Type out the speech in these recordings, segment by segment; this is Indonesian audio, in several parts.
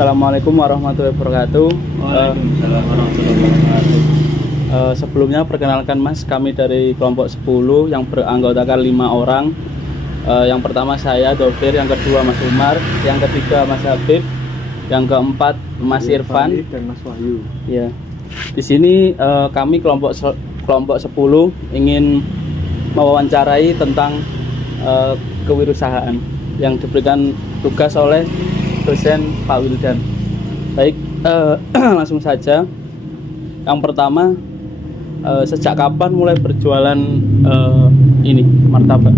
Assalamualaikum warahmatullahi wabarakatuh. Waalaikumsalam warahmatullahi wabarakatuh. Sebelumnya perkenalkan Mas, kami dari kelompok 10 yang beranggotakan 5 orang. Yang pertama saya Dovir, yang kedua Mas Umar, yang ketiga Mas Habib, yang keempat Mas Irfan dan Mas Wahyu. Ya. Di sini kami kelompok 10 ingin mewawancarai tentang kewirausahaan yang diberikan tugas oleh dosen Pak Wildan. Baik, langsung saja. Yang pertama, sejak kapan mulai berjualan ini martabak?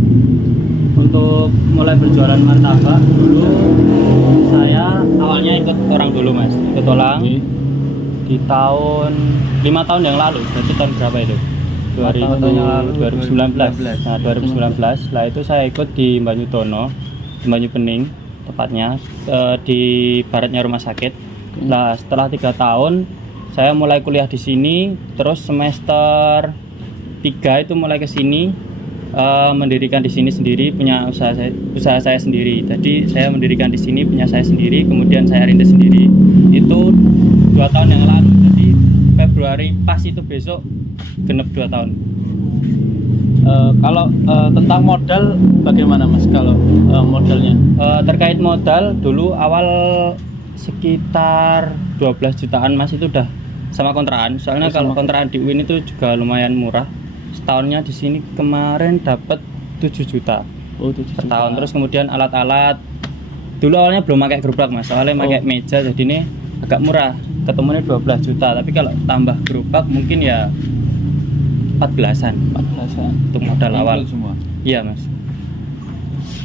Untuk mulai berjualan martabak dulu saya awalnya ikut orang dulu Mas, ikut orang di tahun 5 tahun yang lalu. Berarti tahun berapa itu? 2019. Nah, 2019. Setelah itu saya ikut di Banyutono, di Banyu Bening tepatnya, di baratnya rumah sakit. Nah, setelah 3 tahun saya mulai kuliah di sini, terus semester 3 itu mulai ke sini, mendirikan di sini sendiri, punya usaha saya sendiri. Jadi saya mendirikan di sini punya saya sendiri, kemudian saya rintis sendiri. Itu 2 tahun yang lalu. Jadi Februari pas itu besok genep 2 tahun. Kalau tentang modal bagaimana Mas? Kalau modalnya? Terkait modal dulu awal sekitar 12 jutaan Mas, itu udah sama kontrakan. Soalnya kalau kontrakan di UIN itu juga lumayan murah. Setahunnya di sini kemarin dapat 7 juta. Oh, 7 per juta. tahun. Terus kemudian alat-alat dulu awalnya belum pakai gerobak Mas, awalnya pakai meja, jadi ini agak murah, ketemunya 12 juta. Tapi kalau tambah gerobak mungkin ya 14-an untuk modal awal semua. Iya Mas.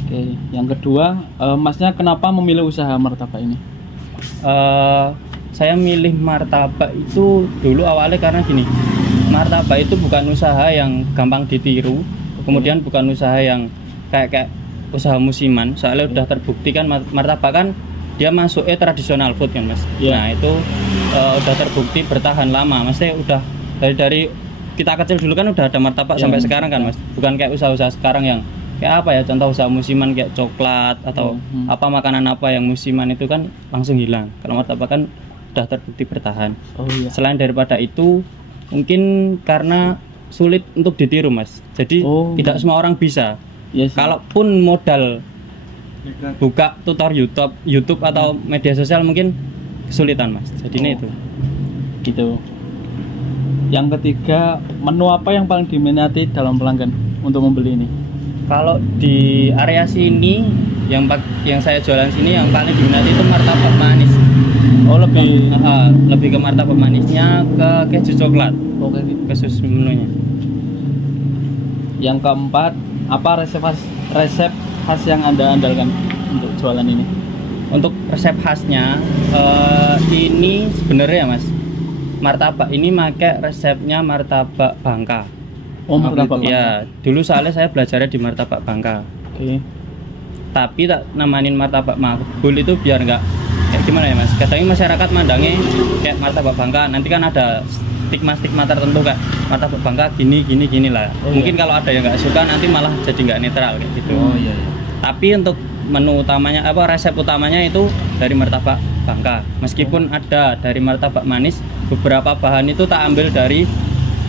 Oke, yang kedua, Masnya kenapa memilih usaha martabak ini? Saya milih martabak itu dulu awalnya karena gini, martabak itu bukan usaha yang gampang ditiru, kemudian bukan usaha yang kayak usaha musiman. Soalnya udah terbukti kan martabak kan dia masuknya tradisional food kan Mas. Nah itu udah terbukti bertahan lama. Maksudnya udah dari kita kecil dulu kan udah ada martabak sampai sekarang kan Mas. Bukan kayak usaha-usaha sekarang yang kayak apa ya, contoh usaha musiman kayak coklat atau apa makanan apa yang musiman itu kan langsung hilang. Kalau martabak kan udah terbukti bertahan. Selain daripada itu mungkin karena sulit untuk ditiru Mas. Jadi tidak semua orang bisa. Kalaupun modal buka tutor YouTube atau media sosial mungkin kesulitan Mas. Jadinya itu. Gitu. Yang ketiga, menu apa yang paling diminati dalam pelanggan untuk membeli ini? Kalau di area sini yang saya jualan sini yang paling diminati itu martabak manis. Lebih ke martabak manisnya, ke keju coklat. Khusus menunya. Yang keempat, apa resep khas yang Anda andalkan untuk jualan ini? Untuk resep khasnya ini sebenarnya Mas, martabak ini pakai resepnya martabak Bangka. Martabak Bangka. Ya, dulu soalnya saya belajarnya di martabak Bangka. Tapi tak namanin martabak Makbul itu biar nggak kayak gimana ya Mas, kadang masyarakat mandangnya kayak martabak Bangka, nanti kan ada stigma tertentu kayak martabak Bangka gini lah. Mungkin kalau ada yang nggak suka nanti malah jadi nggak netral kayak gitu. Tapi untuk menu utamanya resep utamanya itu dari martabak Bangka. Meskipun ada dari martabak manis, beberapa bahan itu tak ambil dari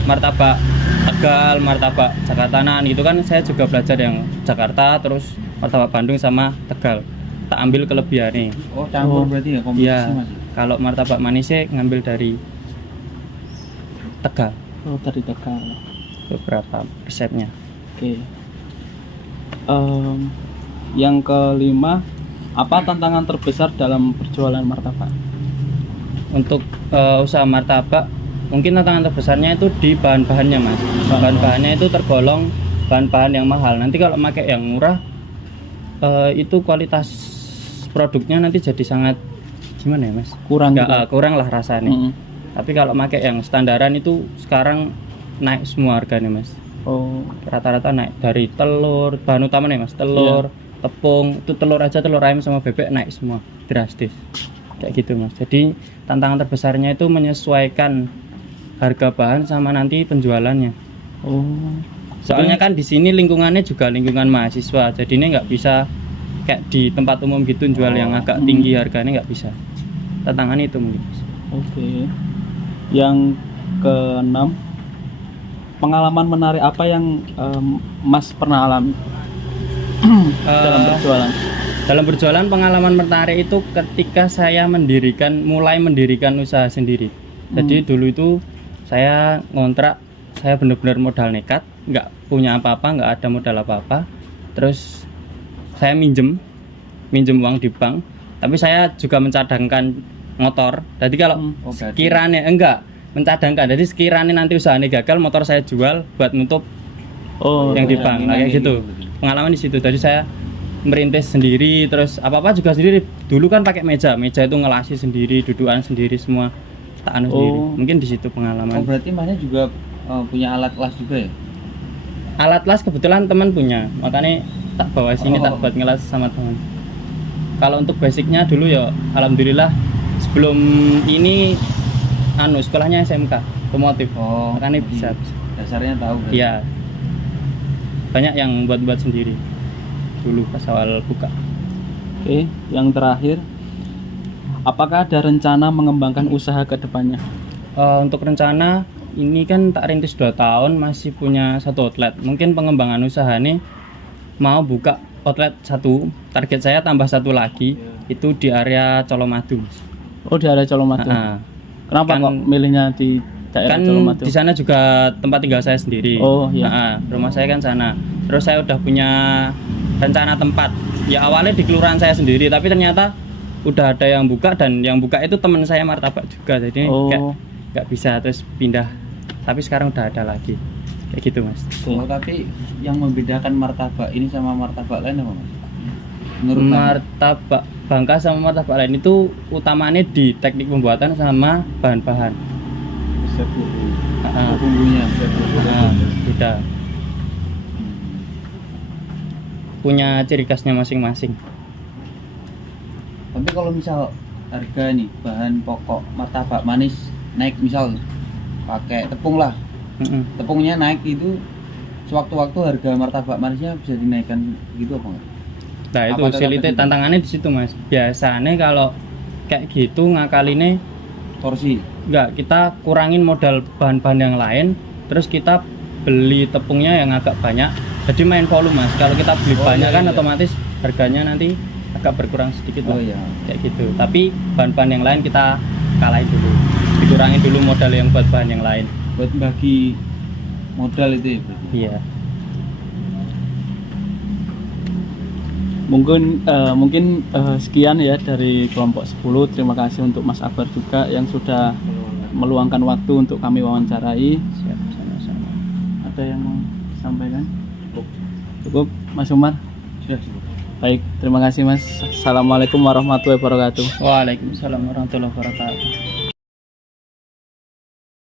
martabak Tegal, martabak Jakartanan gitu kan. Saya juga belajar yang Jakarta, terus martabak Bandung sama Tegal. Tak ambil kelebihannya. Campur berarti ya komposisi Mas. Kalau martabak manisnya ngambil dari Tegal. Dari Tegal. Beberapa resepnya. Yang kelima, apa tantangan terbesar dalam berjualan martabak? Untuk usaha martabak mungkin tantangan terbesarnya itu di bahan-bahannya Mas. Bahan-bahannya itu tergolong bahan-bahan yang mahal. Nanti kalau pakai yang murah itu kualitas produknya nanti jadi sangat gimana ya Mas? Kurang lah rasanya. Tapi kalau pakai yang standaran itu sekarang naik semua harganya Mas. Rata-rata naik dari telur, bahan utamanya Mas, telur, tepung, itu telur ayam sama bebek naik semua drastis. Kayak gitu Mas. Jadi tantangan terbesarnya itu menyesuaikan harga bahan sama nanti penjualannya. Soalnya kan di sini lingkungannya juga lingkungan mahasiswa, jadi ini nggak bisa kayak di tempat umum gitu jual yang agak tinggi harganya, nggak bisa. tantangan itu mungkin. Oke. Yang keenam, pengalaman menarik apa yang Mas pernah alami dalam berjualan? Dalam berjualan pengalaman menarik itu ketika saya mulai mendirikan usaha sendiri. Jadi dulu itu saya ngontrak, saya benar-benar modal nekat, nggak punya apa-apa, nggak ada modal apa-apa. Terus saya minjem uang di bank, tapi saya juga mencadangkan motor. Jadi kalau sekiranya mencadangkan, jadi sekiranya nanti usahanya gagal, motor saya jual buat nutup yang di bank, kayak gitu. Pengalaman di situ. Jadi saya merintis sendiri, terus apa-apa juga sendiri. Dulu kan pakai meja itu ngelasi sendiri, dudukan sendiri semua, tak sendiri. Mungkin di situ pengalaman. Berarti Masnya juga punya alat las juga ya? Alat las kebetulan teman punya, makanya tak bawa sini, tak buat ngelas sama teman. Kalau untuk basicnya dulu ya, alhamdulillah sebelum ini sekolahnya SMK otomotif, makanya bisa. Dasarnya tahu kan? Iya, banyak yang buat sendiri dulu pas awal buka. Oke, yang terakhir, apakah ada rencana mengembangkan usaha ke depannya? Untuk rencana ini kan tak rintis 2 tahun, masih punya 1 outlet. Mungkin pengembangan usaha ini mau buka outlet 1, target saya tambah 1 lagi, itu di area Colomadu. Oh, di area Colomadu. Kenapa kok milihnya di daerah Colomadu? Di sana juga tempat tinggal saya sendiri. Oh iya. Rumah saya kan sana. Terus saya udah punya rencana tempat. Ya awalnya di kelurahan saya sendiri, tapi ternyata udah ada yang buka, dan yang buka itu teman saya martabak juga. Jadi kayak nggak bisa terus pindah. Tapi sekarang udah ada lagi. Kayak gitu, Mas. Tapi yang membedakan martabak ini sama martabak lain apa, Mas? Menurut martabak Bangka sama martabak lain itu utamanya di teknik pembuatan sama bahan-bahan. Bumbunya udah punya ciri khasnya masing-masing. Tapi kalau misal harga nih bahan pokok martabak manis naik, misal pakai tepung lah, tepungnya naik, itu sewaktu-waktu harga martabak manisnya bisa dinaikkan gitu apa enggak? Nah itu sulit, tantangannya di situ, Mas. Biasanya kalau kayak gitu ngakalinnya torsi. Enggak, kita kurangin modal bahan-bahan yang lain, terus kita beli tepungnya yang agak banyak, jadi main volume, Mas. Kalau kita beli banyak kan otomatis harganya nanti agak berkurang sedikit lah. Kayak gitu. Tapi bahan-bahan yang lain kita kalahin dulu, dikurangin dulu modal yang buat bahan yang lain. Buat bagi modal itu ya berarti? Iya. Mungkin sekian ya dari kelompok 10. Terima kasih untuk Mas Akbar juga yang sudah meluangkan waktu untuk kami wawancarai. Siap, sama-sama. Ada yang mau disampaikan? Cukup, Mas Umar? Sudah cukup. Baik, terima kasih Mas. Assalamualaikum warahmatullahi wabarakatuh. Waalaikumsalam warahmatullahi wabarakatuh.